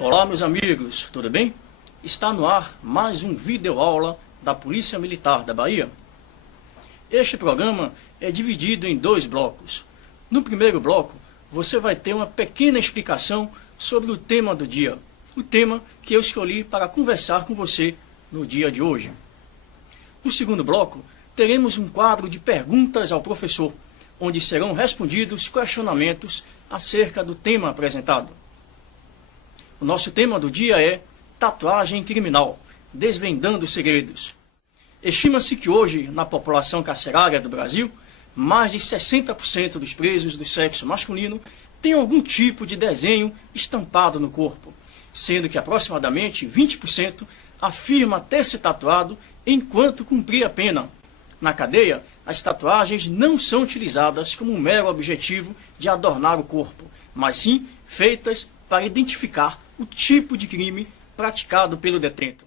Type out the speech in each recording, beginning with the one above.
Olá, meus amigos, tudo bem? Está no ar mais um videoaula da Polícia Militar da Bahia. Este programa é dividido em dois blocos. No primeiro bloco, você vai ter uma pequena explicação sobre o tema do dia, o tema que eu escolhi para conversar com você no dia de hoje. No segundo bloco, teremos um quadro de perguntas ao professor, onde serão respondidos questionamentos acerca do tema apresentado. O nosso tema do dia é tatuagem criminal, desvendando segredos. Estima-se que hoje, na população carcerária do Brasil, mais de 60% dos presos do sexo masculino têm algum tipo de desenho estampado no corpo, sendo que aproximadamente 20% afirma ter se tatuado enquanto cumpria a pena. Na cadeia, as tatuagens não são utilizadas como um mero objetivo de adornar o corpo, mas sim feitas para identificar o tipo de crime praticado pelo detento.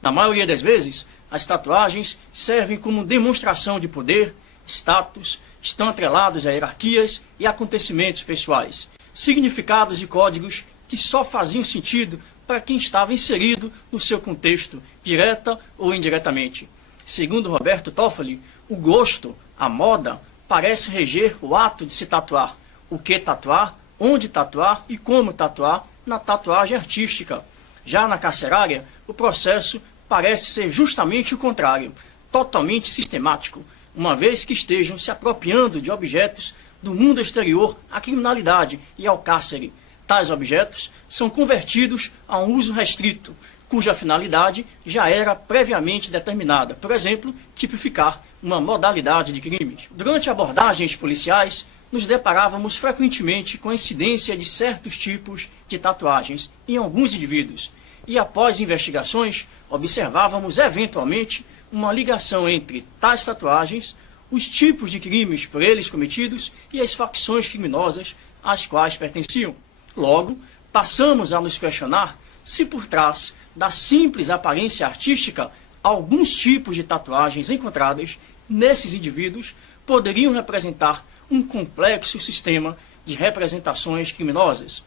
Na maioria das vezes, as tatuagens servem como demonstração de poder, status, estão atrelados a hierarquias e acontecimentos pessoais, significados e códigos que só faziam sentido para quem estava inserido no seu contexto, direta ou indiretamente. Segundo Roberto Toffoli, o gosto, a moda, parece reger o ato de se tatuar, o que tatuar, onde tatuar e como tatuar na tatuagem artística. Já na carcerária, o processo parece ser justamente o contrário, totalmente sistemático, uma vez que estejam se apropriando de objetos do mundo exterior à criminalidade e ao cárcere. Tais objetos são convertidos a um uso restrito, cuja finalidade já era previamente determinada, por exemplo, tipificar uma modalidade de crimes. Durante abordagens policiais, nos deparávamos frequentemente com a incidência de certos tipos de tatuagens em alguns indivíduos, e após investigações, observávamos eventualmente uma ligação entre tais tatuagens, os tipos de crimes por eles cometidos e as facções criminosas às quais pertenciam. Logo, passamos a nos questionar se por trás da simples aparência artística, alguns tipos de tatuagens encontradas nesses indivíduos poderiam representar um complexo sistema de representações criminosas.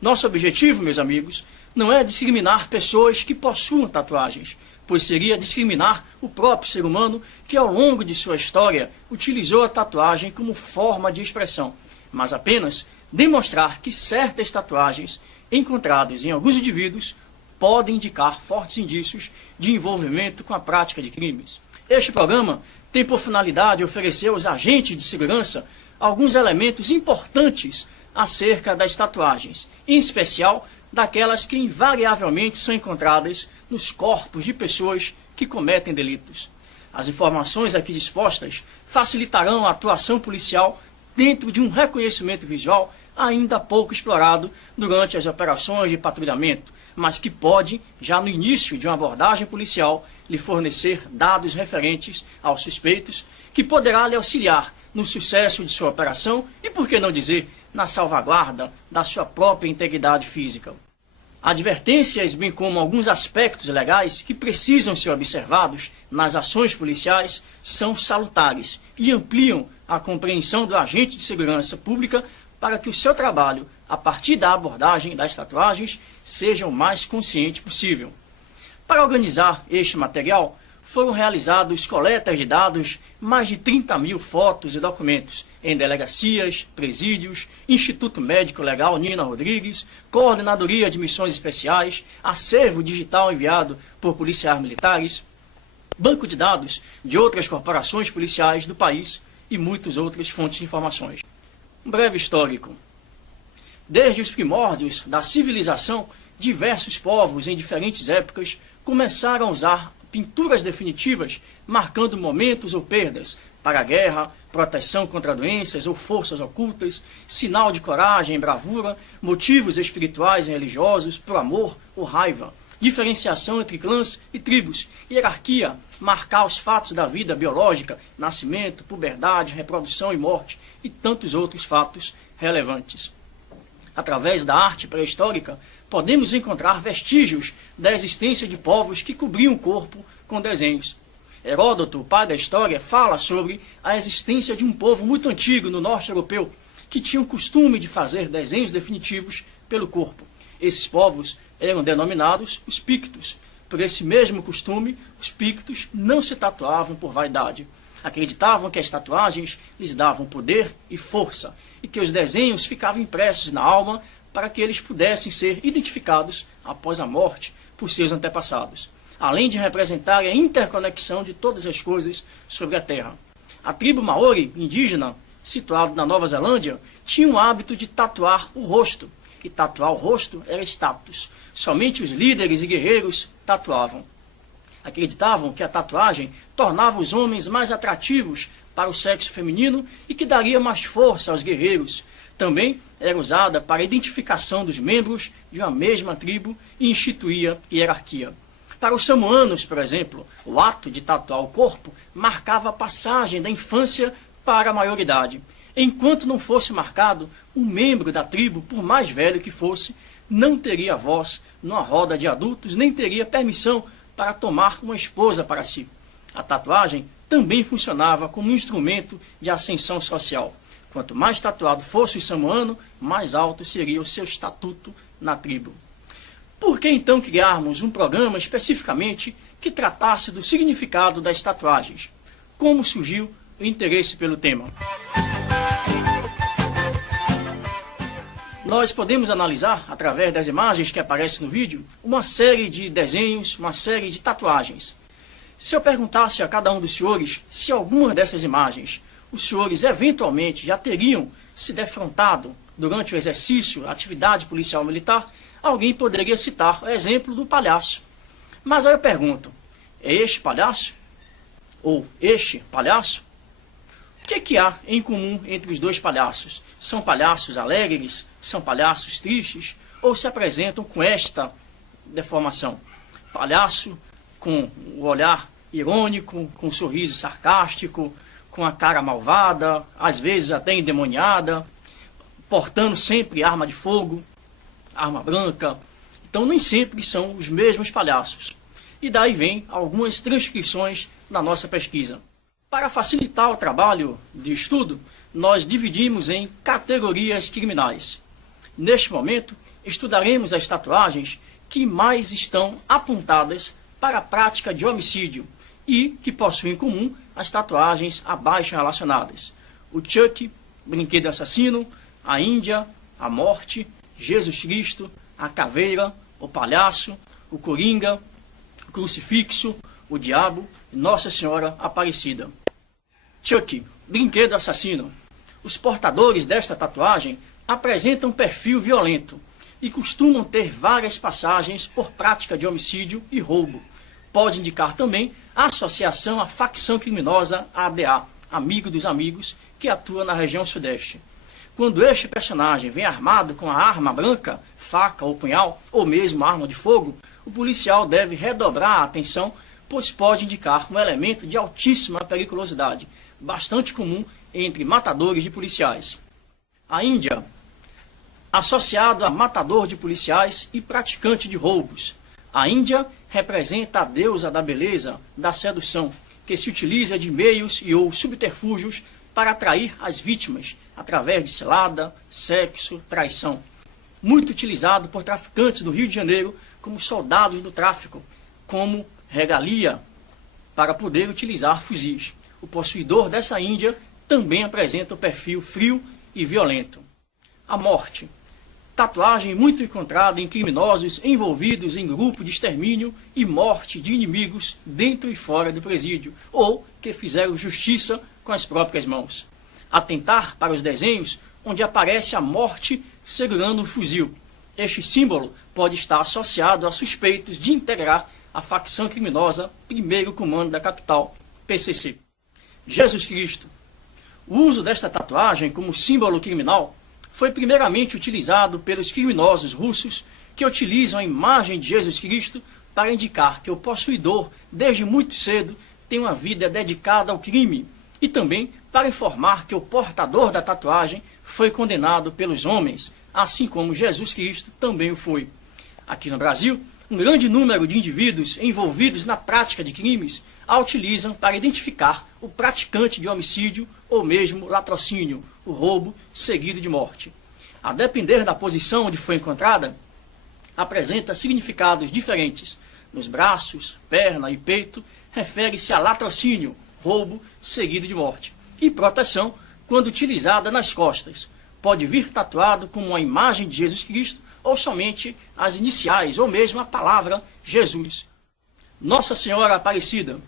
Nosso objetivo, meus amigos, não é discriminar pessoas que possuam tatuagens, pois seria discriminar o próprio ser humano que ao longo de sua história utilizou a tatuagem como forma de expressão, mas apenas demonstrar que certas tatuagens encontradas em alguns indivíduos podem indicar fortes indícios de envolvimento com a prática de crimes. Este programa tem por finalidade oferecer aos agentes de segurança alguns elementos importantes acerca das tatuagens, em especial daquelas que invariavelmente são encontradas nos corpos de pessoas que cometem delitos. As informações aqui dispostas facilitarão a atuação policial dentro de um reconhecimento visual ainda pouco explorado durante as operações de patrulhamento, mas que pode, já no início de uma abordagem policial, lhe fornecer dados referentes aos suspeitos, que poderá lhe auxiliar no sucesso de sua operação e, por que não dizer, na salvaguarda da sua própria integridade física. Advertências, bem como alguns aspectos legais que precisam ser observados nas ações policiais, são salutares e ampliam a compreensão do agente de segurança pública para que o seu trabalho, a partir da abordagem das tatuagens, seja o mais consciente possível. Para organizar este material, foram realizados coletas de dados, mais de 30 mil fotos e documentos, em delegacias, presídios, Instituto Médico Legal Nina Rodrigues, Coordenadoria de Missões Especiais, acervo digital enviado por policiais militares, banco de dados de outras corporações policiais do país e muitas outras fontes de informações. Um breve histórico. Desde os primórdios da civilização, diversos povos em diferentes épocas começaram a usar pinturas definitivas, marcando momentos ou perdas para a guerra, proteção contra doenças ou forças ocultas, sinal de coragem e bravura, motivos espirituais e religiosos, por amor ou raiva, diferenciação entre clãs e tribos, hierarquia, marcar os fatos da vida biológica, nascimento, puberdade, reprodução e morte, e tantos outros fatos relevantes. Através da arte pré-histórica, podemos encontrar vestígios da existência de povos que cobriam o corpo com desenhos. Heródoto, o pai da história, fala sobre a existência de um povo muito antigo no norte europeu que tinha o costume de fazer desenhos definitivos pelo corpo. Esses povos eram denominados os pictos. Por esse mesmo costume, os pictos não se tatuavam por vaidade. Acreditavam que as tatuagens lhes davam poder e força, e que os desenhos ficavam impressos na alma para que eles pudessem ser identificados após a morte por seus antepassados, além de representarem a interconexão de todas as coisas sobre a Terra. A tribo Maori, indígena, situada na Nova Zelândia, tinha o hábito de tatuar o rosto, e tatuar o rosto era status. Somente os líderes e guerreiros tatuavam. Acreditavam que a tatuagem tornava os homens mais atrativos para o sexo feminino e que daria mais força aos guerreiros. Também era usada para a identificação dos membros de uma mesma tribo e instituía hierarquia. Para os samoanos, por exemplo, o ato de tatuar o corpo marcava a passagem da infância para a maioridade. Enquanto não fosse marcado, um membro da tribo, por mais velho que fosse, não teria voz numa roda de adultos, nem teria permissão para tomar uma esposa para si. A tatuagem também funcionava como um instrumento de ascensão social. Quanto mais tatuado fosse o samoano, mais alto seria o seu estatuto na tribo. Por que então criarmos um programa especificamente que tratasse do significado das tatuagens? Como surgiu o interesse pelo tema? Nós podemos analisar, através das imagens que aparecem no vídeo, uma série de desenhos, uma série de tatuagens. Se eu perguntasse a cada um dos senhores se alguma dessas imagens os senhores eventualmente já teriam se defrontado durante o exercício, a atividade policial militar, alguém poderia citar o exemplo do palhaço. Mas aí eu pergunto, é este palhaço? Ou este palhaço? O que há em comum entre os dois palhaços? São palhaços alegres? São palhaços tristes? Ou se apresentam com esta deformação? Palhaço com o olhar irônico, com um sorriso sarcástico, com a cara malvada, às vezes até endemoniada, portando sempre arma de fogo, arma branca. Então nem sempre são os mesmos palhaços. E daí vem algumas transcrições na nossa pesquisa. Para facilitar o trabalho de estudo, nós dividimos em categorias criminais. Neste momento, estudaremos as tatuagens que mais estão apontadas para a prática de homicídio e que possuem em comum as tatuagens abaixo relacionadas. O Chuck, brinquedo assassino, a Índia, a morte, Jesus Cristo, a caveira, o palhaço, o coringa, o crucifixo, o diabo e Nossa Senhora Aparecida. Chuck, brinquedo assassino. Os portadores desta tatuagem apresentam um perfil violento e costumam ter várias passagens por prática de homicídio e roubo. Pode indicar também a associação à facção criminosa ADA, Amigo dos Amigos, que atua na região sudeste. Quando este personagem vem armado com a arma branca, faca ou punhal, ou mesmo arma de fogo, o policial deve redobrar a atenção, pois pode indicar um elemento de altíssima periculosidade, bastante comum entre matadores de policiais. A Índia, associado a matador de policiais e praticante de roubos. A Índia representa a deusa da beleza, da sedução, que se utiliza de meios e ou subterfúgios para atrair as vítimas, através de cilada, sexo, traição. Muito utilizado por traficantes do Rio de Janeiro como soldados do tráfico, como regalia para poder utilizar fuzis. O possuidor dessa Índia também apresenta o perfil frio e violento. A morte. Tatuagem muito encontrada em criminosos envolvidos em grupo de extermínio e morte de inimigos dentro e fora do presídio, ou que fizeram justiça com as próprias mãos. Atentar para os desenhos onde aparece a morte segurando um fuzil. Este símbolo pode estar associado a suspeitos de integrar a facção criminosa Primeiro Comando da Capital, PCC. Jesus Cristo. O uso desta tatuagem como símbolo criminal foi primeiramente utilizado pelos criminosos russos que utilizam a imagem de Jesus Cristo para indicar que o possuidor, desde muito cedo, tem uma vida dedicada ao crime e também para informar que o portador da tatuagem foi condenado pelos homens, assim como Jesus Cristo também o foi. Aqui no Brasil, um grande número de indivíduos envolvidos na prática de crimes a utilizam para identificar o praticante de homicídio ou mesmo latrocínio, o roubo seguido de morte. A depender da posição onde foi encontrada, apresenta significados diferentes. Nos braços, perna e peito, refere-se a latrocínio, roubo seguido de morte. E proteção, quando utilizada nas costas. Pode vir tatuado como uma imagem de Jesus Cristo ou somente as iniciais ou mesmo a palavra Jesus. Nossa Senhora Aparecida.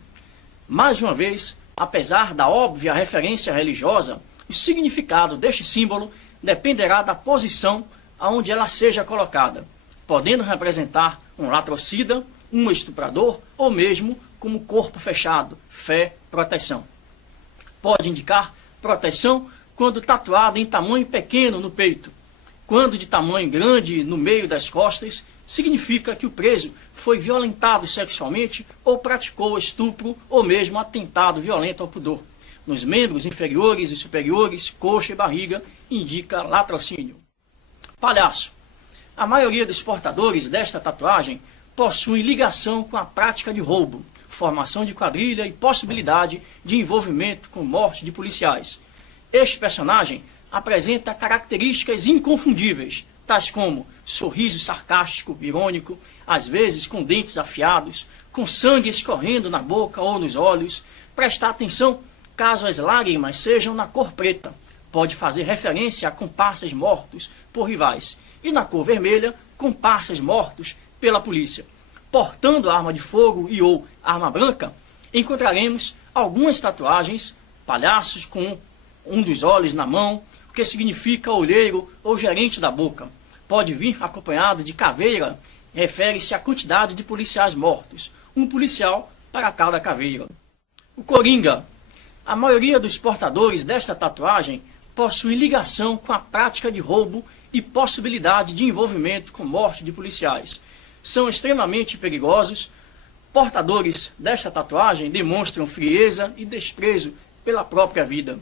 Mais uma vez, apesar da óbvia referência religiosa, o significado deste símbolo dependerá da posição aonde ela seja colocada, podendo representar um latrocida, um estuprador ou mesmo como corpo fechado, fé, proteção. Pode indicar proteção quando tatuado em tamanho pequeno no peito. Quando de tamanho grande no meio das costas, significa que o preso foi violentado sexualmente ou praticou estupro ou mesmo atentado violento ao pudor. Nos membros inferiores e superiores, coxa e barriga, indica latrocínio. Palhaço. A maioria dos portadores desta tatuagem possuem ligação com a prática de roubo, formação de quadrilha e possibilidade de envolvimento com morte de policiais. Este personagem apresenta características inconfundíveis, tais como sorriso sarcástico, irônico, às vezes com dentes afiados, com sangue escorrendo na boca ou nos olhos. Prestar atenção caso as lágrimas sejam na cor preta. Pode fazer referência a comparsas mortos por rivais. E na cor vermelha, comparsas mortos pela polícia. Portando arma de fogo e ou arma branca, encontraremos algumas tatuagens, palhaços com um dos olhos na mão, o que significa olheiro ou gerente da boca. Pode vir acompanhado de caveira, refere-se à quantidade de policiais mortos, um policial para cada caveira. O Coringa. A maioria dos portadores desta tatuagem possui ligação com a prática de roubo e possibilidade de envolvimento com morte de policiais. São extremamente perigosos. Portadores desta tatuagem demonstram frieza e desprezo pela própria vida.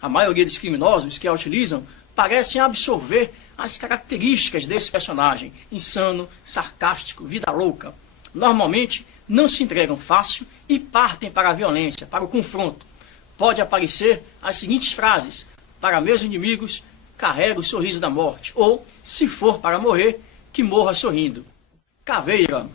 A maioria dos criminosos que a utilizam parecem absorver as características desse personagem, insano, sarcástico, vida louca. Normalmente não se entregam fácil e partem para a violência, para o confronto. Pode aparecer as seguintes frases: para meus inimigos, carrego o sorriso da morte, ou, se for para morrer, que morra sorrindo. Caveira.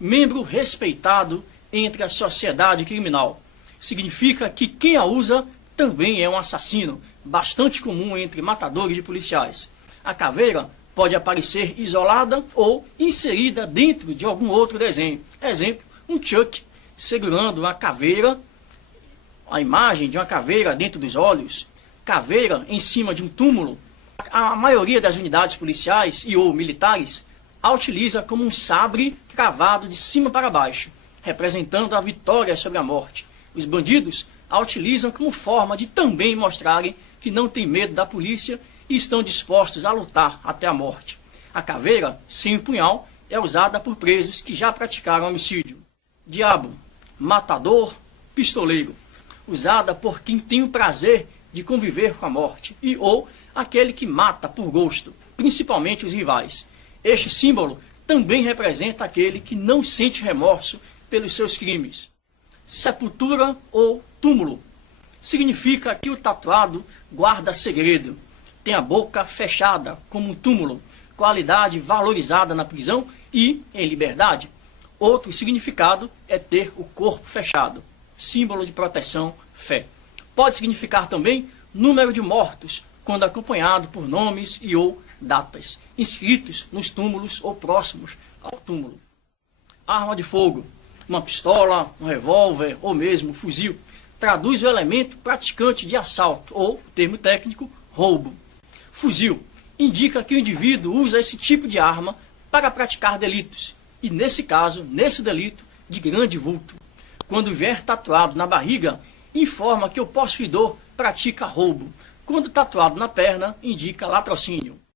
Membro respeitado entre a sociedade criminal. Significa que quem a usa também é um assassino, bastante comum entre matadores de policiais. A caveira pode aparecer isolada ou inserida dentro de algum outro desenho. Exemplo, um Chuck segurando uma caveira, a imagem de uma caveira dentro dos olhos, caveira em cima de um túmulo. A maioria das unidades policiais e ou militares a utiliza como um sabre cravado de cima para baixo, representando a vitória sobre a morte. Os bandidos a utilizam como forma de também mostrarem que não têm medo da polícia e estão dispostos a lutar até a morte. A caveira, sem o punhal, é usada por presos que já praticaram homicídio. Diabo, matador, pistoleiro, usada por quem tem o prazer de conviver com a morte e ou aquele que mata por gosto, principalmente os rivais. Este símbolo também representa aquele que não sente remorso pelos seus crimes. Sepultura ou túmulo. Significa que o tatuado guarda segredo, tem a boca fechada como um túmulo, qualidade valorizada na prisão e em liberdade. Outro significado é ter o corpo fechado, símbolo de proteção, fé. Pode significar também número de mortos, quando acompanhado por nomes e ou datas, inscritos nos túmulos ou próximos ao túmulo. Arma de fogo. Uma pistola, um revólver ou mesmo fuzil traduz o elemento praticante de assalto ou, termo técnico, roubo. Fuzil indica que o indivíduo usa esse tipo de arma para praticar delitos e, nesse caso, nesse delito, de grande vulto. Quando vier tatuado na barriga, informa que o possuidor pratica roubo. Quando tatuado na perna, indica latrocínio.